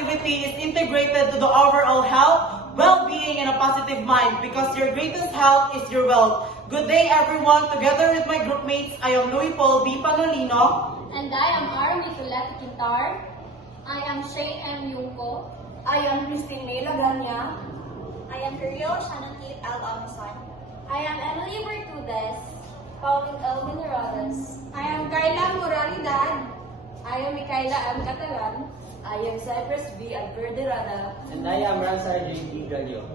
activity is integrated to the overall health, well-being, and a positive mind because your greatest health is your wealth. Good day, everyone. Together with my groupmates, I am Louis Paul B. Panolino. And I am Army Colette Quintar. I am Shane M. Yungko. I am Christine May Laganya. I am Ariel Shannon Kate L. Amasan. I am Emily Bertudez. Pauline L. Vineradas. I am Carla Moralidad. I am Micaela M. Catalan. I am Cypress B. Alberderada. And I am Ransar J.D. Gallo.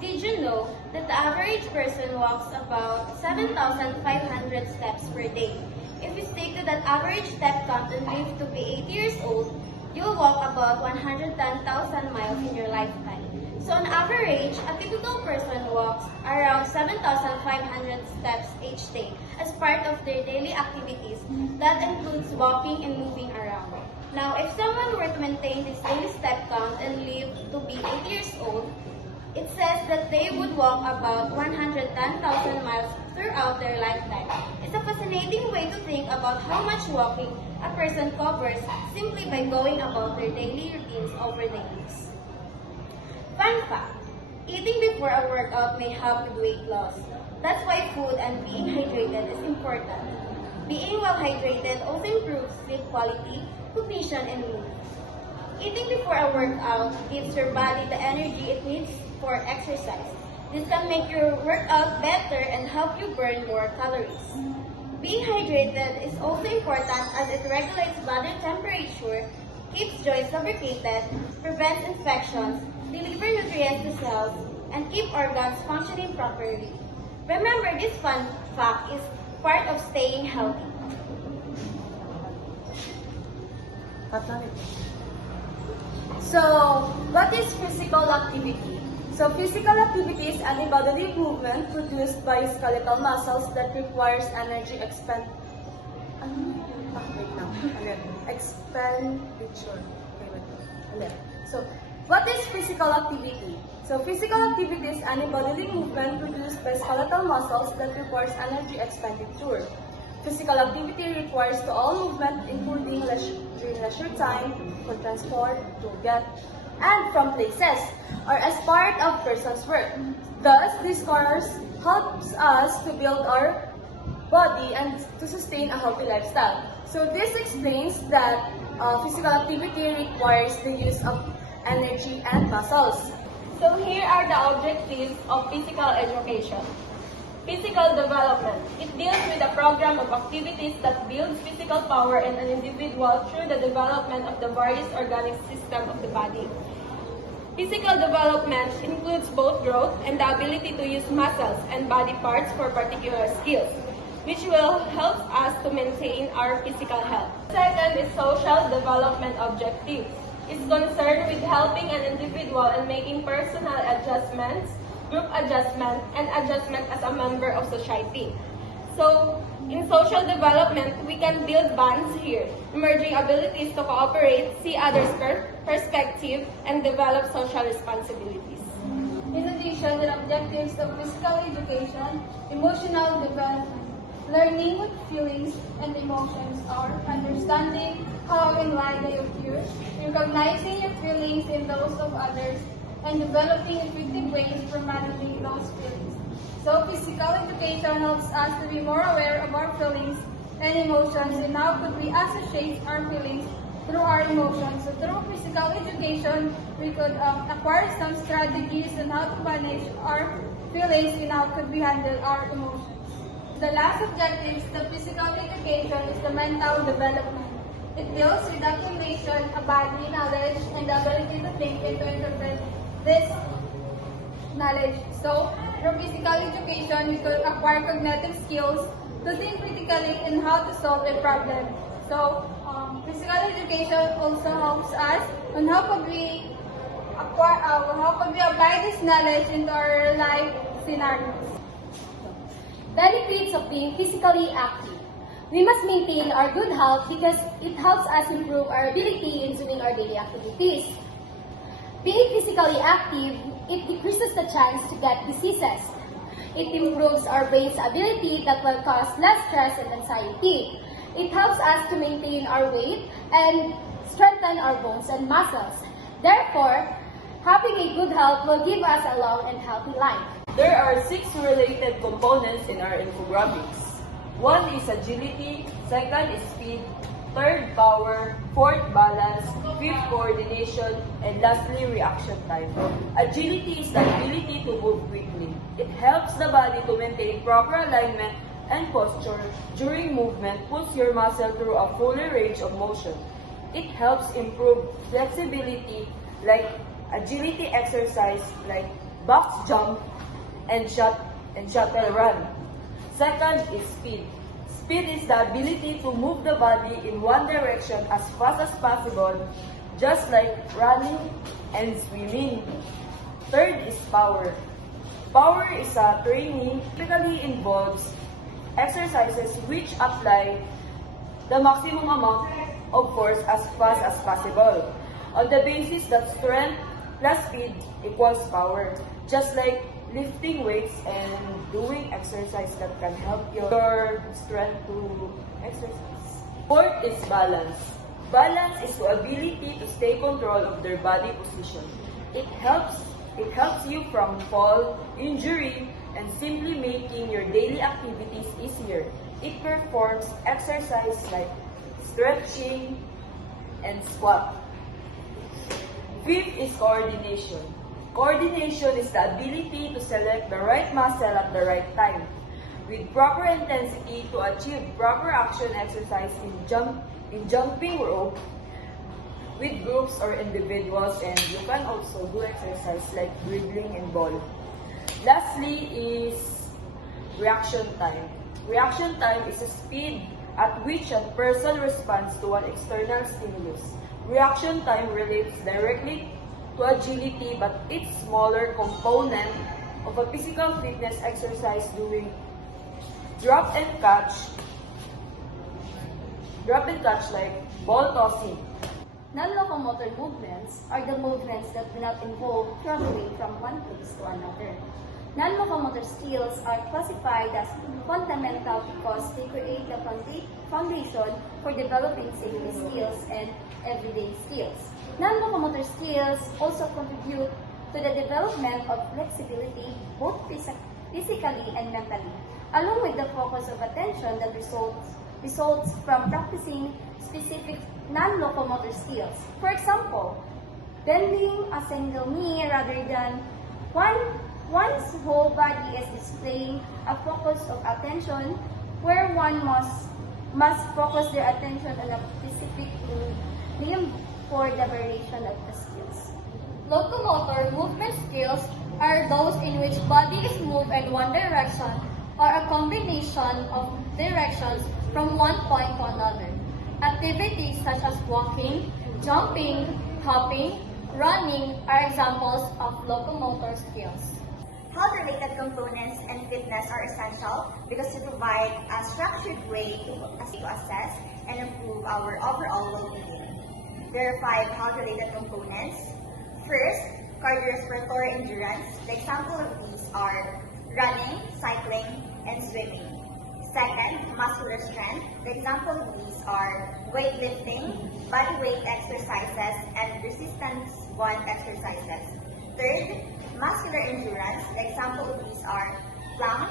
Did you know that the average person walks about 7,500 steps per day? If you stick to that average step count and live to be 80 years old, you will walk about 110,000 miles in your lifetime. So on average, a typical person walks around 7,500 steps each day as part of their daily activities. That includes walking and moving around. Now, if someone were to maintain this daily step count and live to be 80 years old, it says that they would walk about 110,000 miles throughout their lifetime. It's a fascinating way to think about how much walking a person covers simply by going about their daily routines over the years. Fun fact, eating before a workout may help with weight loss. That's why food and being hydrated is important. Being well hydrated also improves sleep quality, cognition, and mood. Eating before a workout gives your body the energy it needs for exercise. This can make your workout better and help you burn more calories. Being hydrated is also important as it regulates body temperature, keeps joints lubricated, prevents infections, delivers nutrients to cells, and keep organs functioning properly. Remember, this fun fact is part of staying healthy. So, what is physical activity? So, physical activity is any bodily movement produced by skeletal muscles that requires energy expenditure. So, what is physical activity? So, physical activity is any bodily movement produced by skeletal muscles that requires energy expenditure. Physical activity requires to all movement, including during leisure time, for transport, to get, and from places, or as part of person's work. Thus, this course helps us to build our body and to sustain a healthy lifestyle. So this explains that physical activity requires the use of energy and muscles. So here are the objectives of physical education. Physical development. It deals with a program of activities that builds physical power in an individual through the development of the various organic system of the body. Physical development includes both growth and the ability to use muscles and body parts for particular skills, which will help us to maintain our physical health. Second is social development objective. It's concerned with helping an individual and making personal adjustments, group adjustment, and adjustment as a member of society. So, in social development, we can build bonds here, emerging abilities to cooperate, see others' perspective, and develop social responsibilities. In addition, the objectives of physical education, emotional development, learning what feelings and emotions are, understanding how and why they occur, recognizing your feelings and those of others, and developing effective ways for managing those feelings. So physical education helps us to be more aware of our feelings and emotions and how could we associate our feelings through our emotions. So through physical education, we could acquire some strategies on how to manage our feelings and how could we handle our emotions. The last objective of the physical education is the mental development. It deals with accumulation of body knowledge and the ability to think and to interpret this knowledge. So, through physical education, we could acquire cognitive skills to think critically and how to solve a problem. So, physical education also helps us on how could we apply this knowledge into our life scenarios. Benefits of being physically active. We must maintain our good health because it helps us improve our ability in doing our daily activities. Being physically active, it decreases the chance to get diseases. It improves our brain's ability that will cause less stress and anxiety. It helps us to maintain our weight and strengthen our bones and muscles. Therefore, having a good health will give us a long and healthy life. There are 6 related components in our infographics. 1 is agility, 2nd is speed, 3rd power, 4th balance, 5th coordination, and lastly reaction time. Agility is the ability to move quickly. It helps the body to maintain proper alignment and posture during movement, puts your muscle through a fuller range of motion. It helps improve flexibility like agility exercise like box jump and shuttle run. 2nd is speed. Speed is the ability to move the body in one direction as fast as possible, just like running and swimming. 3rd is power. Power is a training typically involves exercises which apply the maximum amount of force as fast as possible, on the basis that strength plus speed equals power, just like lifting weights and doing exercise that can help your strength to exercise. 4th is balance. Balance is the ability to stay control of their body position. It helps you from fall, injury, and simply making your daily activities easier. It performs exercise like stretching and squat. 5th is coordination. Coordination is the ability to select the right muscle at the right time, with proper intensity to achieve proper action exercise in jumping rope with groups or individuals, and you can also do exercise like dribbling and ball. Lastly is reaction time. Reaction time is the speed at which a person responds to an external stimulus. Reaction time relates directly to agility, but it's smaller component of a physical fitness exercise doing drop and catch like ball tossing. Non-locomotor movements are the movements that do not involve traveling from one place to another. Non-locomotor skills are classified as fundamental because they create the foundation for developing safety skills and everyday skills. Non-locomotor skills also contribute to the development of flexibility, both physically and mentally, along with the focus of attention that results from practicing specific non-locomotor skills. For example, bending a single knee rather than one's whole body is displaying a focus of attention where one must focus their attention on a specific limb for the variation of the skills. Locomotor movement skills are those in which body is moved in one direction or a combination of directions from one point to another. Activities such as walking, jumping, hopping, running are examples of locomotor skills. Health-related components and fitness are essential because they provide a structured way to assess and improve our overall well-being. There are 5 health-related components. First, cardiorespiratory endurance. The example of these are running, cycling, and swimming. Second, muscular strength. The example of these are weightlifting, body weight exercises, and resistance band exercises. Third, muscular endurance. The example of these are plank,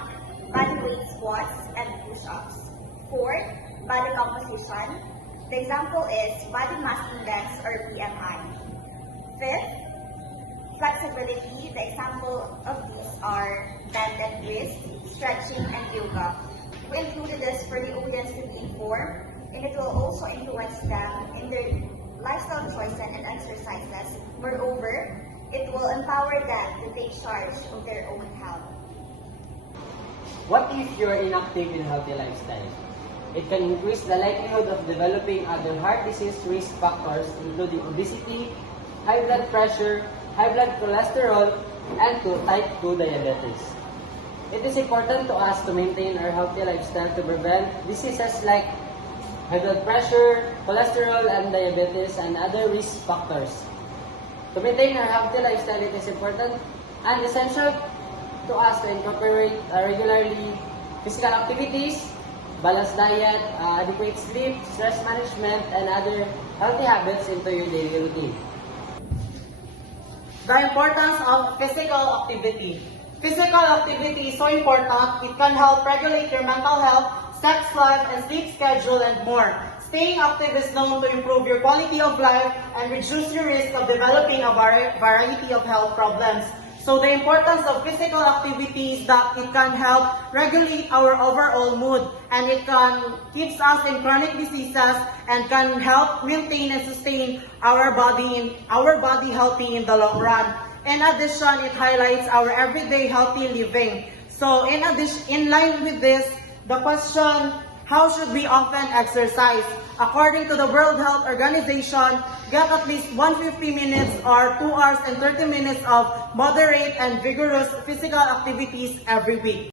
body weight squats, and push-ups. Fourth, body composition. The example is body mass index or BMI. Fifth, flexibility. The example of these are bend and twist, stretching, and yoga. We included this for the audience to be informed, and it will also influence them in their lifestyle choices and exercises. Moreover, it will empower them to take charge of their own health. What if you're inactive in a healthy lifestyle? It can increase the likelihood of developing other heart disease risk factors, including obesity, high blood pressure, high blood cholesterol, and type 2 diabetes. It is important to us to maintain our healthy lifestyle to prevent diseases like high blood pressure, cholesterol, and diabetes, and other risk factors. To maintain our healthy lifestyle, it is important and essential to us to incorporate regularly physical activities, balanced diet, adequate sleep, stress management, and other healthy habits into your daily routine. The importance of physical activity. Physical activity is so important. It can help regulate your mental health, sex life, and sleep schedule, and more. Staying active is known to improve your quality of life and reduce your risk of developing a variety of health problems. So the importance of physical activity is that it can help regulate our overall mood, and it can keeps us in chronic diseases and can help maintain and sustain our body healthy in the long run. In addition, it highlights our everyday healthy living. So in line with this, the question, how should we often exercise? According to the World Health Organization, get at least 150 minutes or 2 hours and 30 minutes of moderate and vigorous physical activities every week.